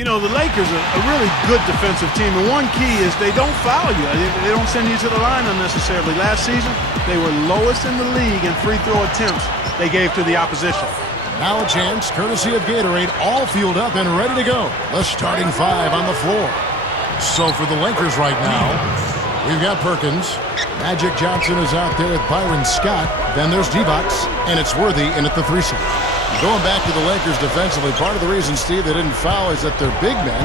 You know, the Lakers are a really good defensive team, and one key is they don't foul you. They don't send you to the line unnecessarily. Last season, they were lowest in the league in free throw attempts they gave to the opposition. Now a chance, courtesy of Gatorade, all fueled up and ready to go. The starting five on the floor. So for the Lakers right now, we've got Perkins. Magic Johnson is out there with Byron Scott. Then there's Divac, and it's Worthy in at the 3 slot. Going back to the Lakers defensively, part of the reason, Steve, they didn't foul is that their big men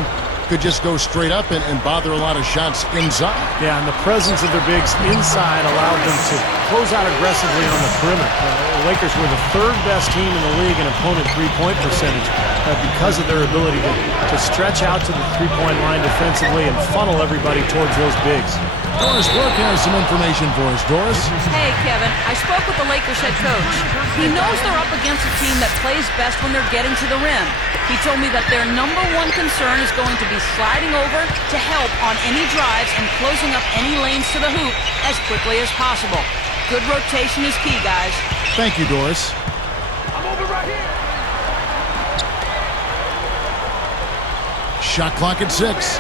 could just go straight up and bother a lot of shots inside. Yeah, and the presence of their bigs inside allowed them to close out aggressively on the perimeter. The Lakers were the 3rd best team in the league in opponent three-point percentage because of their ability to stretch out to the three-point line defensively and funnel everybody towards those bigs. Doris Burke has some information for us. Doris? Hey, Kevin. I spoke with the Lakers head coach. He knows they're up against a team that plays best when they're getting to the rim. He told me that their number one concern is going to be sliding over to help on any drives and closing up any lanes to the hoop as quickly as possible. Good rotation is key, guys. Thank you, Doris. I'm over right here. Shot clock at 6.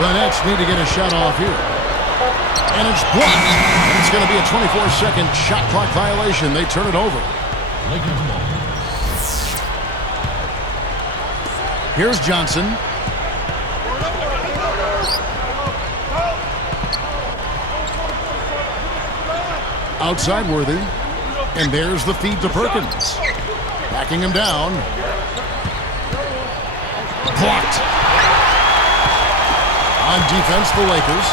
The Nets need to get a shot off here. And it's blocked. And it's going to be a 24-second shot clock violation. They turn it over. Here's Johnson. Outside Worthy. And there's the feed to Perkins. Backing him down. Blocked. On defense, the Lakers.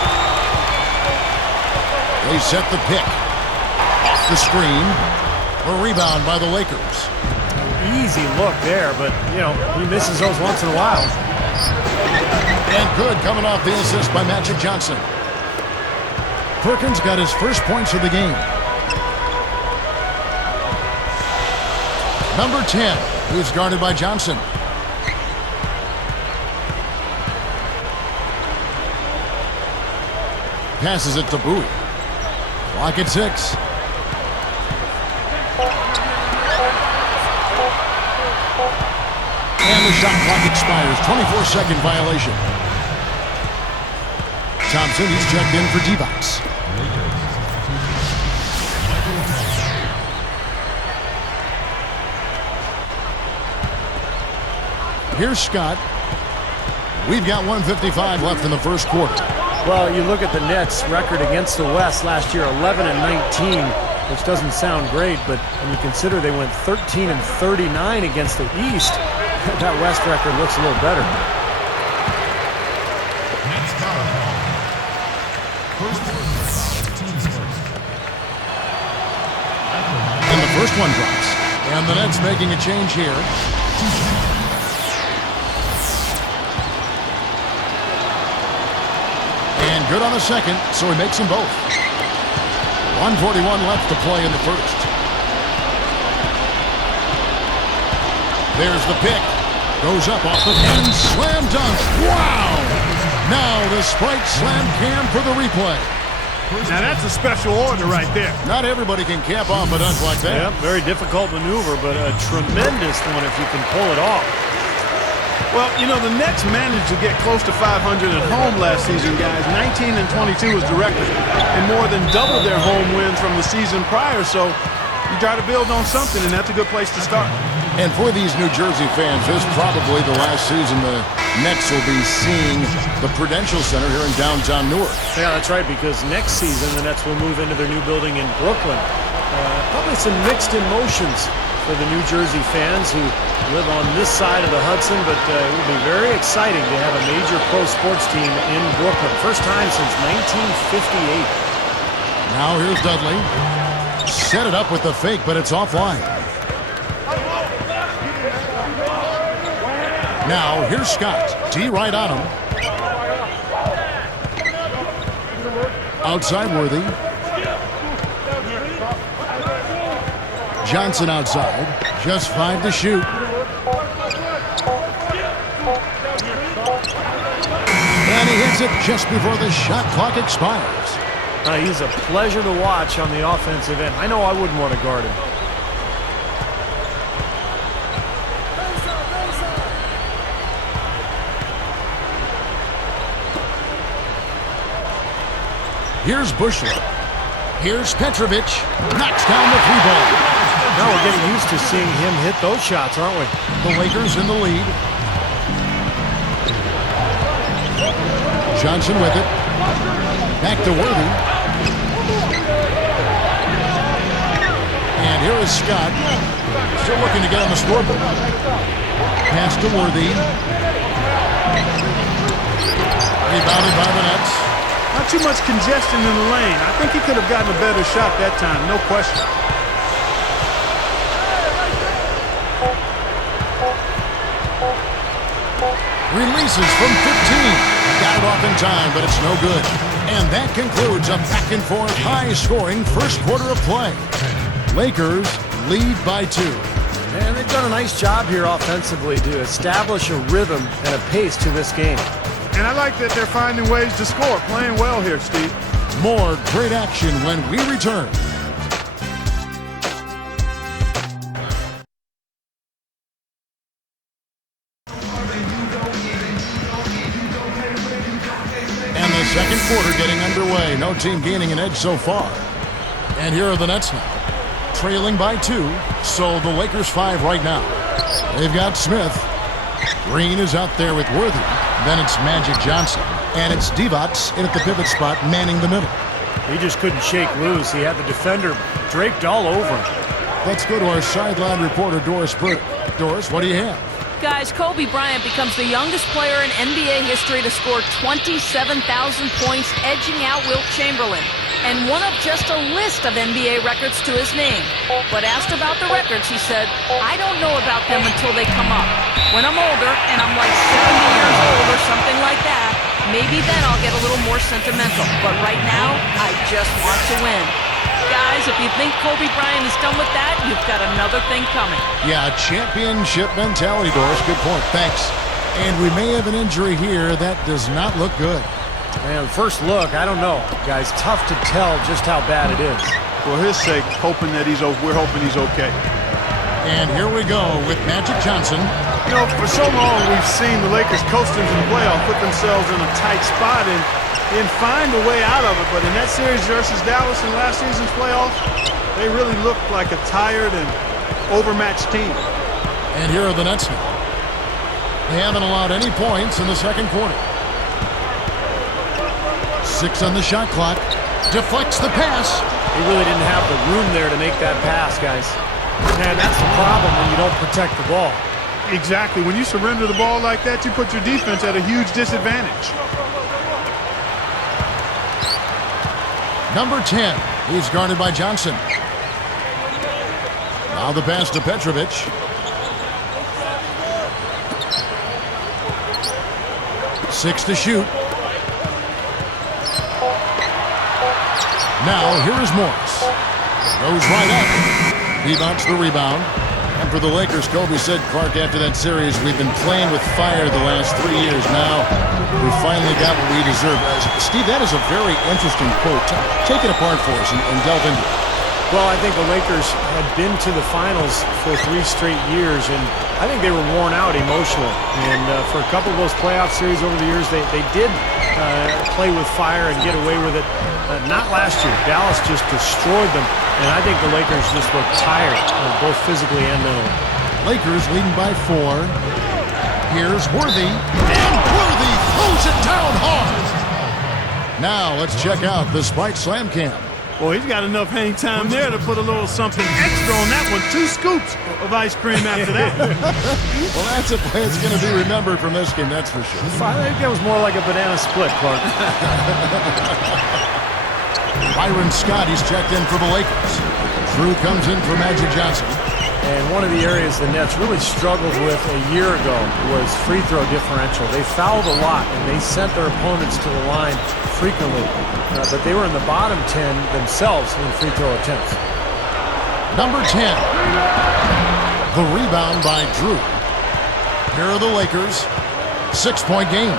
They set the pick. Off the screen. A rebound by the Lakers. Easy look there, but, you know, he misses those once in a while. And good coming off the assist by Magic Johnson. Perkins got his first points of the game. Number 10, who's guarded by Johnson. Passes it to Bowie. Clock at 6. And the shot clock expires. 24-second violation. Thompson, he's checked in for Divac. Here's Scott. We've got 1:55 left in the first quarter. Well, you look at the Nets' record against the West last year, 11-19, which doesn't sound great, but when you consider they went 13-39 against the East, that West record looks a little better. And the first one drops. And the Nets making a change here. And good on the second, so he makes them both. 1:41 left to play in the first. There's the pick. Goes up off the and slam dunk. Wow! Now the Sprite slam cam for the replay. Now that's a special order right there. Not everybody can cap off a dunk like that. Yep, very difficult maneuver, but a tremendous one if you can pull it off. Well, you know, the Nets managed to get close to 500 at home last season, guys. 19-22 was the record, and more than double their home wins from the season prior. So you try to build on something, and that's a good place to start. And for these New Jersey fans, this is probably the last season the Nets will be seeing the Prudential Center here in downtown Newark. Yeah, that's right, because next season the Nets will move into their new building in Brooklyn. Probably some mixed emotions for the New Jersey fans who live on this side of the Hudson, but it will be very exciting to have a major pro sports team in Brooklyn. First time since 1958. Now here's Dudley. Set it up with the fake, but it's offline. Now here's Scott. D right on him. Outside Worthy. Johnson outside. Just 5 to shoot. And he hits it just before the shot clock expires. He's a pleasure to watch on the offensive end. I know I wouldn't want to guard him. Here's Bushler. Here's Petrovic. Knocks down the 3-ball. Now we're getting used to seeing him hit those shots, aren't we? The Lakers in the lead. Johnson with it. Back to Worthy. And here is Scott. Still looking to get on the scoreboard. Pass to Worthy. Rebounded by the Nets. Not too much congestion in the lane. I think he could have gotten a better shot that time, no question. Releases from 15. Got it off in time, but it's no good. And that concludes a back-and-forth, high-scoring first quarter of play. Lakers lead by 2. And they've done a nice job here offensively to establish a rhythm and a pace to this game. And I like that they're finding ways to score. Playing well here, Steve. More great action when we return. And the second quarter getting underway. No team gaining an edge so far. And here are the Nets now. Trailing by 2, so the Lakers 5 right now. They've got Smith. Green is out there with Worthy. Then it's Magic Johnson. And it's Divac in at the pivot spot, manning the middle. He just couldn't shake loose. He had the defender draped all over him. Let's go to our sideline reporter, Doris Burke. Doris, what do you have? Guys, Kobe Bryant becomes the youngest player in NBA history to score 27,000 points, edging out Wilt Chamberlain, and one of just a list of NBA records to his name. But asked about the records, he said, "I don't know about them until they come up. When I'm older, and I'm like 70 years old or something like that, maybe then I'll get a little more sentimental. But right now, I just want to win." Guys, if you think Kobe Bryant is done with that, you've got another thing coming. Yeah, championship mentality, Doris. Good point. Thanks. And we may have an injury here. That does not look good. Man, first look, I don't know. Guys, tough to tell just how bad it is. For his sake, we're hoping he's okay. And here we go with Magic Johnson. You know, for so long we've seen the Lakers coasting to the playoffs, put themselves in a tight spot and find a way out of it. But in that series versus Dallas in last season's playoffs, they really looked like a tired and overmatched team. And here are the Nets now. They haven't allowed any points in the second quarter. 6 on the shot clock. Deflects the pass. He really didn't have the room there to make that pass, guys. Man, that's the problem when you don't protect the ball. Exactly. When you surrender the ball like that, you put your defense at a huge disadvantage. Number 10. He's guarded by Johnson. Now the pass to Petrovic. Six to shoot. Now here is Morris. Goes right up. He bounced the rebound. And for the Lakers, Kobe said, Clark, after that series, we've been playing with fire the last 3 years. Now we finally got what we deserve. Steve, that is a very interesting quote. Take it apart for us and delve into it. Well, I think the Lakers had been to the finals for 3 straight years, and I think they were worn out emotionally. And for a couple of those playoff series over the years, they did play with fire and get away with it. Not last year. Dallas just destroyed them, and I think the Lakers just looked tired, both physically and mentally. Lakers leading by 4. Here's Worthy, and Worthy throws it down hard. Now let's check out the Spike Slam Cam. Well, he's got enough hang time there to put a little something extra on that one. 2 scoops of ice cream after that. Well, that's a play that's going to be remembered from this game, that's for sure. I think that was more like a banana split, Clark. Byron Scott, he's checked in for the Lakers. Drew comes in for Magic Johnson. And one of the areas the Nets really struggled with a year ago was free throw differential. They fouled a lot, and they sent their opponents to the line frequently. But they were in the bottom 10 themselves in free throw attempts. Number 10. The rebound by Drew. Here are the Lakers. 6-point game.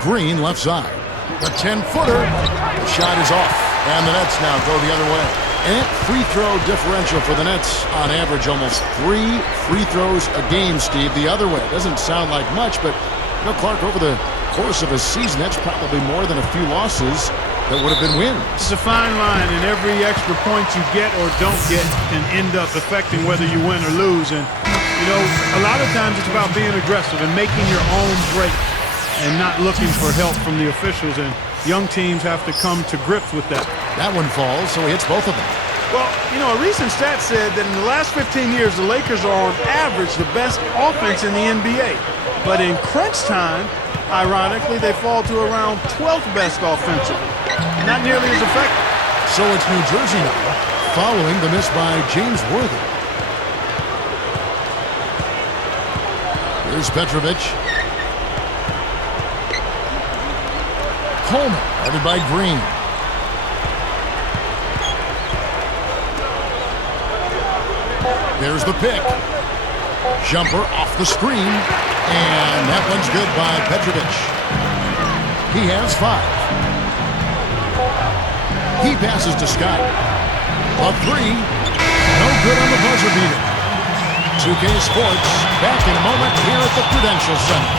Green left side. The 10-footer. The shot is off. And the Nets now go the other way. And free throw differential for the Nets on average almost 3 free throws a game, Steve, the other way. Doesn't sound like much, but you know, Clark, over the course of a season, that's probably more than a few losses that would have been wins. It's a fine line, and every extra point you get or don't get can end up affecting whether you win or lose. And, you know, a lot of times it's about being aggressive and making your own break and not looking for help from the officials. And young teams have to come to grips with that. That one falls, so he hits both of them. Well, you know, a recent stat said that in the last 15 years, the Lakers are on average the best offense in the NBA. But in crunch time, ironically, they fall to around 12th best offensively. Not nearly as effective. So it's New Jersey now, following the miss by James Worthy. Here's Petrovic. Coleman, guarded by Green. There's the pick. Jumper off the screen. And that one's good by Petrovic. He has 5. He passes to Scott. A 3. No good on the buzzer beater. 2K Sports back in a moment here at the Prudential Center.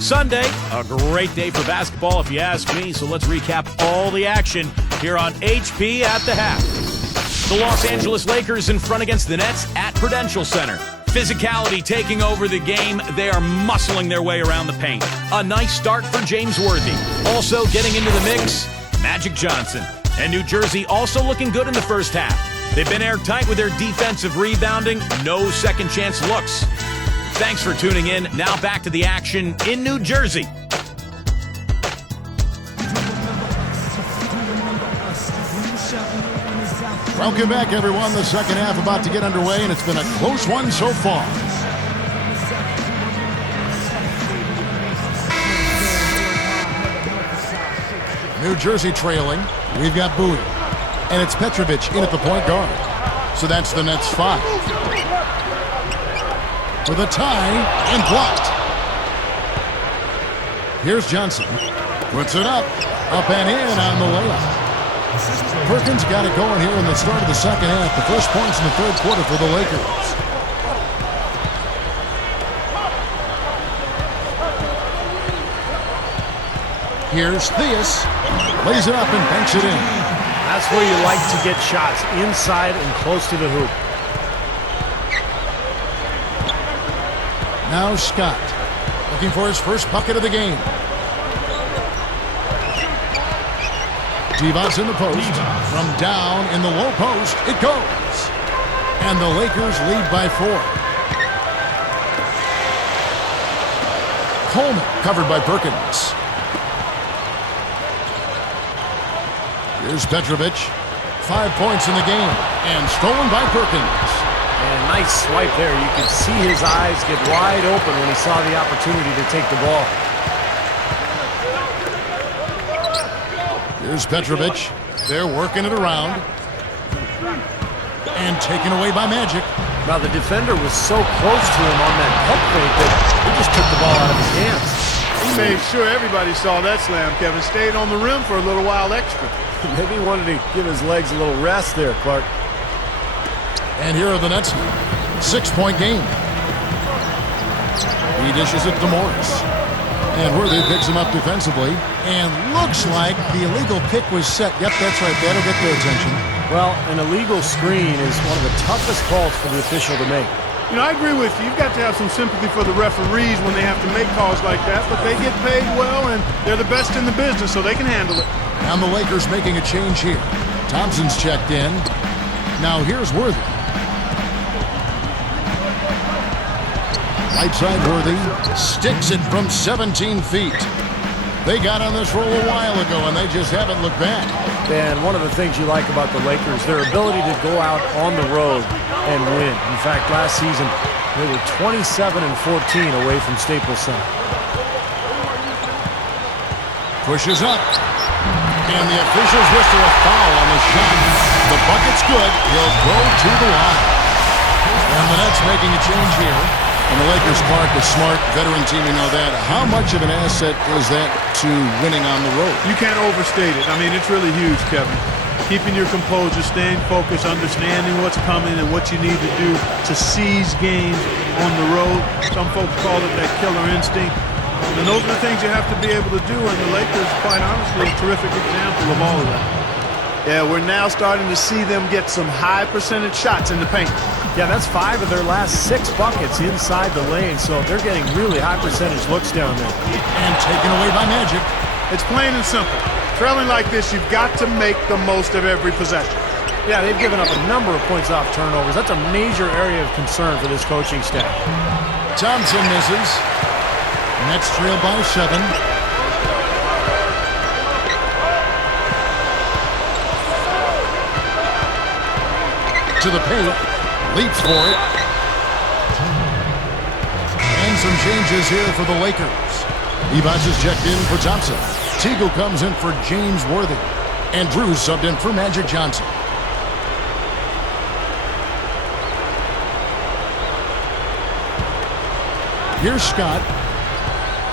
Sunday, a great day for basketball if you ask me, so let's recap all the action here on HP at the half. The Los Angeles Lakers in front against the Nets at Prudential Center. Physicality taking over the game. They are muscling their way around the paint. A nice start for James Worthy. Also getting into the mix, Magic Johnson. And New Jersey also looking good in the first half. They've been airtight with their defensive rebounding. No second chance looks. Thanks for tuning in. Now back to the action in New Jersey. Welcome back, everyone. The second half about to get underway, and it's been a close one so far. New Jersey trailing. We've got Bowie. And it's Petrovic in at the point guard. So that's the Nets 5. With a tie and blocked. Here's Johnson. Puts it up and in on the layup. Perkins got it going here in the start of the second half. The first points in the third quarter for the Lakers. Here's Theus. Lays it up and banks it in. That's where you like to get shots, inside and close to the hoop. Now Scott, looking for his first bucket of the game. Devon's in the post. From down in the low post, it goes. And the Lakers lead by 4. Coleman covered by Perkins. Here's Petrovic. 5 points in the game. And stolen by Perkins. And nice swipe there. You could see his eyes get wide open when he saw the opportunity to take the ball. Here's Petrovic. They're working it around. And taken away by Magic. Now the defender was so close to him on that pump fake that he just took the ball out of his hands. He made sure everybody saw that slam, Kevin. Stayed on the rim for a little while extra. Maybe he wanted to give his legs a little rest there, Clark. And here are the Nets. 6-point game. He dishes it to Morris. And Worthy picks him up defensively. And looks like the illegal pick was set. Yep, that's right. That'll get their attention. Well, an illegal screen is one of the toughest calls for the official to make. You know, I agree with you. You've got to have some sympathy for the referees when they have to make calls like that. But they get paid well, and they're the best in the business, so they can handle it. And the Lakers making a change here. Thompson's checked in. Now here's Worthy. Right side Worthy sticks it from 17 feet. They got on this roll a while ago, and they just haven't looked back. And one of the things you like about the Lakers, their ability to go out on the road and win. In fact, last season, they were 27-14 away from Staples Center. Pushes up. And the officials whistle a foul on the shot. The bucket's good. He'll go to the line. And the Nets making a change here. And the Lakers, Clark, a smart veteran team, you know that. How much of an asset is that to winning on the road? You can't overstate it. I mean, it's really huge, Kevin. keeping your composure, staying focused, understanding what's coming and what you need to do to seize games on the road. Some folks call it that killer instinct. And those are the things you have to be able to do, and the Lakers, quite honestly, a terrific example of all of that. Yeah, we're now starting to see them get some high percentage shots in the paint. Yeah, that's 5 of their last 6 buckets inside the lane, so they're getting really high percentage looks down there. And taken away by Magic. It's plain and simple. Trailing like this, you've got to make the most of every possession. Yeah, they've given up a number of points off turnovers. That's a major area of concern for this coaching staff. Thompson misses. Nets trail by 7. To the paint. Leaps for it. And some changes here for the Lakers. Evans is checked in for Thompson. Teagle comes in for James Worthy. And Drews subbed in for Magic Johnson. Here's Scott.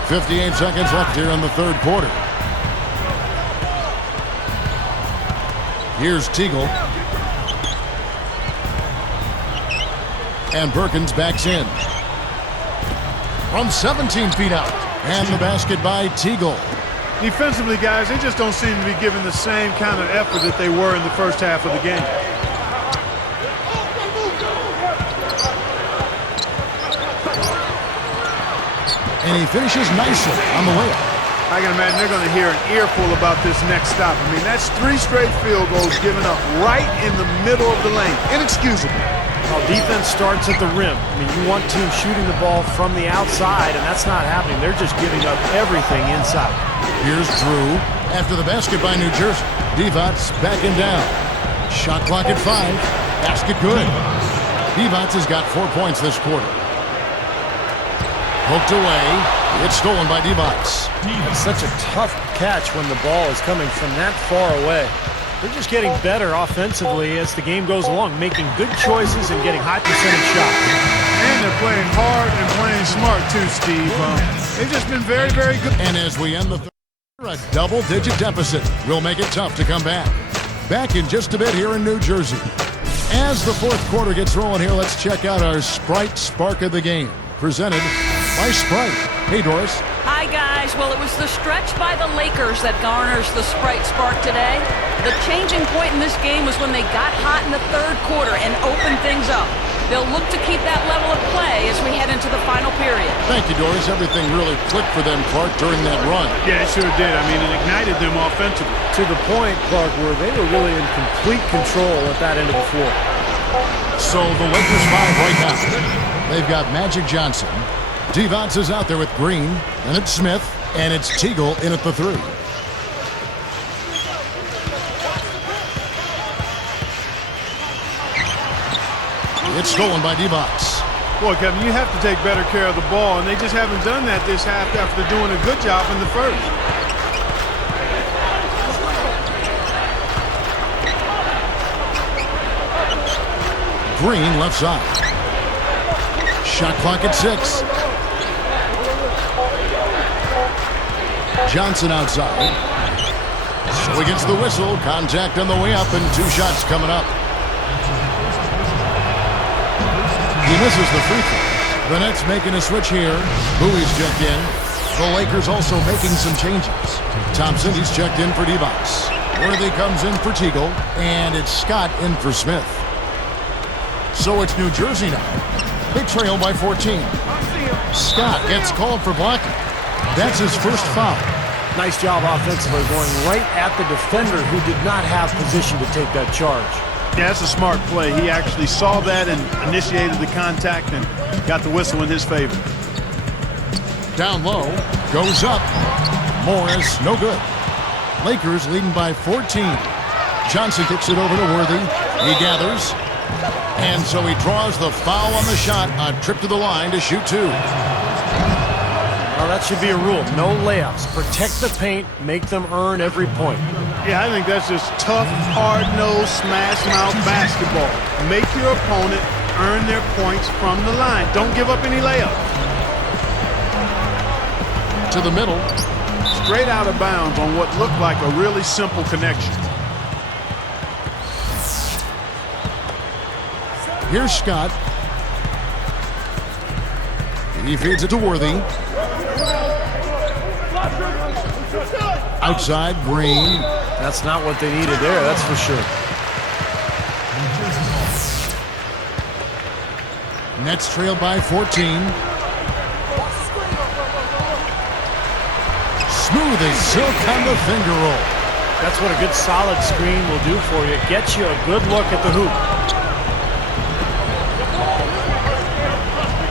58 seconds left here in the third quarter. Here's Teagle. And Perkins backs in. From 17 feet out. And the basket by Teagle. Defensively, guys, they just don't seem to be giving the same kind of effort that they were in the first half of the game. And he finishes nicely on the layup. I can imagine they're going to hear an earful about this next stop. I mean, that's 3 straight field goals given up right in the middle of the lane. Inexcusable. Well, defense starts at the rim. I mean, you want teams shooting the ball from the outside, and that's not happening. They're just giving up everything inside. Here's Drew. After the basket by New Jersey. Divac backing down. Shot clock at 5. Basket good. Divac has got 4 points this quarter. Poked away. It's stolen by Divac. It's such a tough catch when the ball is coming from that far away. They're just getting better offensively as the game goes along, making good choices and getting high percentage shots. And they're playing hard and playing smart too, Steve. They've just been very, very good. And as we end the third, a double-digit deficit will make it tough to come back. Back in just a bit here in New Jersey. As the fourth quarter gets rolling here, let's check out our Sprite Spark of the Game, presented by Sprite. Hey, Doris. Hi, guys. Well, it was the stretch by the Lakers that garners the Sprite Spark today. The changing point in this game was when they got hot in the third quarter and opened things up. They'll look to keep that level of play as we head into the final period. Thank you, Doris. Everything really clicked for them, Clark, during that run. Yeah, it sure did. I mean, it ignited them offensively. To the point, Clark, where they were really in complete control at that end of the floor. So the Lakers 5 right now. They've got Magic Johnson. Divac is out there with Green. Then it's Smith. And it's Teagle in at the 3. It's stolen by Divac. Boy, Kevin, you have to take better care of the ball, and they just haven't done that this half after doing a good job in the first. Green left side. Shot clock at 6. Johnson outside. So he gets the whistle. Contact on the way up and 2 shots coming up. He misses the free throw. The Nets making a switch here. Bowie's checked in. The Lakers also making some changes. Thompson, he's checked in for Divac. Worthy comes in for Teagle. And it's Scott in for Smith. So it's New Jersey now. They trail by 14. Scott gets called for blocking. That's his first foul. Nice job offensively, going right at the defender who did not have position to take that charge. Yeah, that's a smart play. He actually saw that and initiated the contact and got the whistle in his favor. Down low, goes up. Morris, no good. Lakers leading by 14. Johnson kicks it over to Worthy. He gathers. And so he draws the foul on the shot. A trip to the line to shoot 2. Well, that should be a rule. No layups. Protect the paint. Make them earn every point. Yeah, I think that's just tough, hard-nosed, smash-mouth basketball. Make your opponent earn their points from the line. Don't give up any layups. To the middle. Straight out of bounds on what looked like a really simple connection. Here's Scott. He feeds it to Worthy. Outside, Green. That's not what they needed there, that's for sure. Nets trail by 14. Smooth as silk on the finger roll. That's what a good solid screen will do for you. It gets you a good look at the hoop.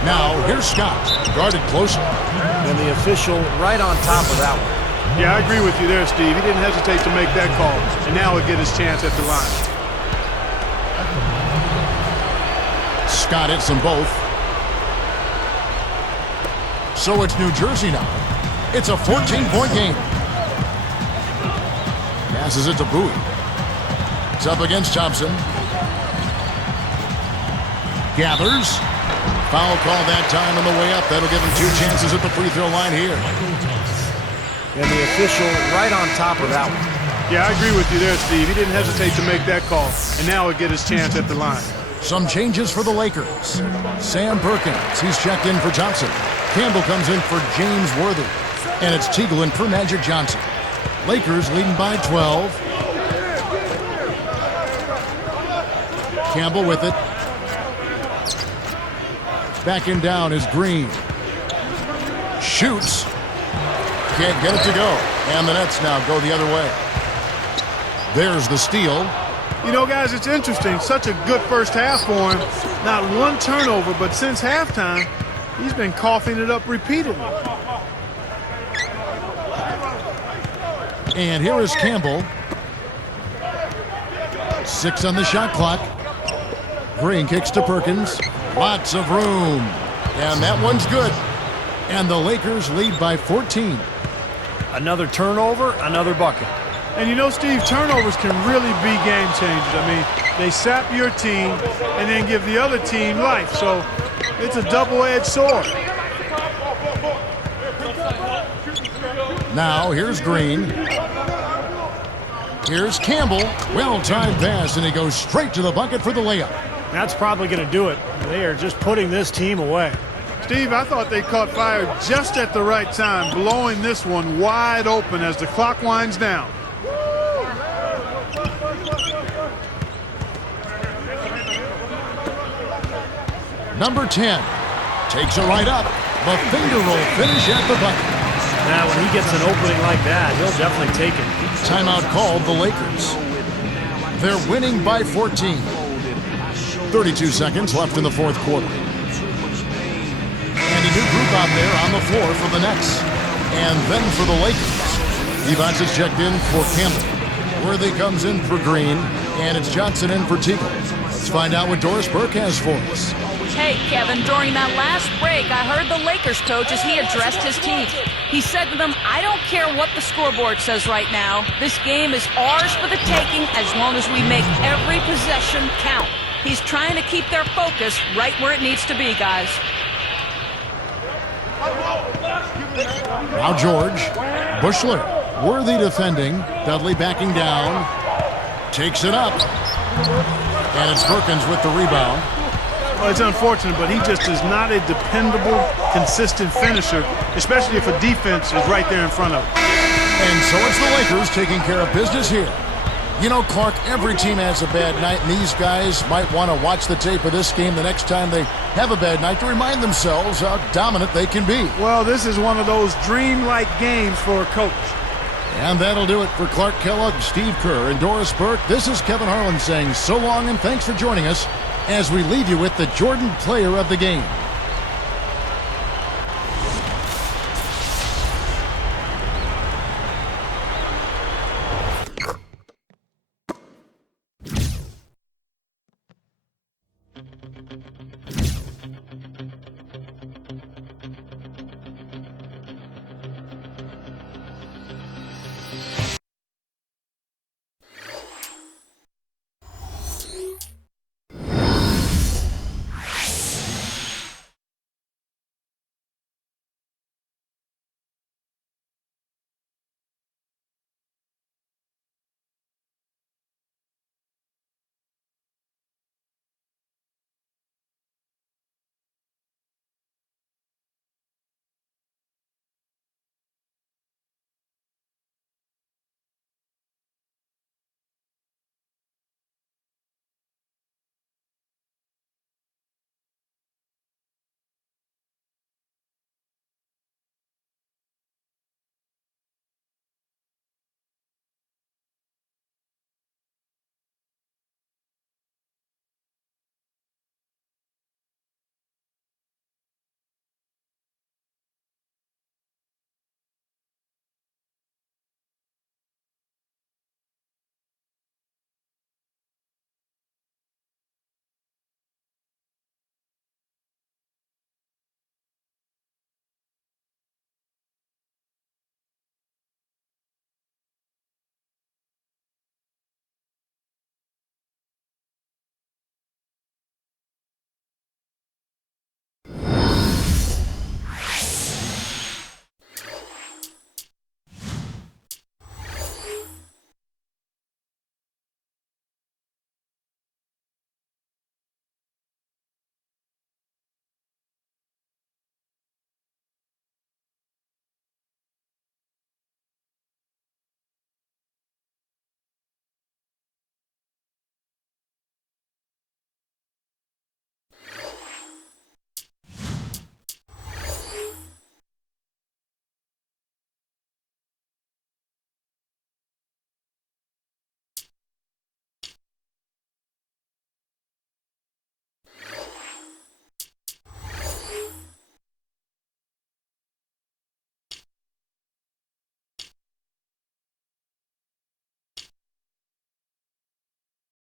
Now, here's Scott, guarded closely. And the official right on top of that one. Yeah, I agree with you there, Steve. He didn't hesitate to make that call, and now he'll get his chance at the line. Scott hits them both. So it's New Jersey now. It's a 14-point game. Passes it to Bowie. It's up against Thompson. Gathers. Foul call that time on the way up. That'll give him 2 chances at the free throw line here. And the official right on top of that one. Yeah, I agree with you there, Steve. He didn't hesitate to make that call, and now he'll get his chance at the line. Some changes for the Lakers. Sam Perkins, he's checked in for Johnson. Campbell comes in for James Worthy. And it's Teagle in for Magic Johnson. Lakers leading by 12. Campbell with it. Backing down is Green. Shoots. Can't get it to go. And the Nets now go the other way. There's the steal. You know, guys, it's interesting. Such a good first half for him. Not one turnover, but since halftime, he's been coughing it up repeatedly. And here is Campbell. 6 on the shot clock. Green kicks to Perkins. Lots of room. And that one's good. And the Lakers lead by 14. Another turnover, another bucket. And you know, Steve, turnovers can really be game changers. I mean, they sap your team and then give the other team life. So it's a double-edged sword. Now, here's Green. Here's Campbell. Well-timed pass, and he goes straight to the bucket for the layup. That's probably going to do it. They are just putting this team away. Steve, I thought they caught fire just at the right time, blowing this one wide open as the clock winds down. Number 10 takes it right up. The finger roll finish at the bucket. Now, when he gets an opening like that, he'll definitely take it. Timeout called the Lakers. They're winning by 14. 32 seconds left in the fourth quarter. And a new group out there on the floor for the Nets. And then for the Lakers. Evans is checked in for Campbell. Worthy comes in for Green. And it's Johnson in for Teagle. Let's find out what Doris Burke has for us. Hey, Kevin, during that last break, I heard the Lakers coach as he addressed his team. He said to them, I don't care what the scoreboard says right now. This game is ours for the taking as long as we make every possession count. He's trying to keep their focus right where it needs to be, guys. Now George. Bushler. Worthy defending. Dudley backing down. Takes it up. And it's Perkins with the rebound. Well, it's unfortunate, but he just is not a dependable, consistent finisher, especially if a defense is right there in front of him. And so it's the Lakers taking care of business here. You know, Clark, every team has a bad night, and these guys might want to watch the tape of this game the next time they have a bad night to remind themselves how dominant they can be. Well, this is one of those dreamlike games for a coach. And that'll do it for Clark Kellogg, Steve Kerr, and Doris Burke. This is Kevin Harlan saying so long and thanks for joining us as we leave you with the Jordan Player of the Game.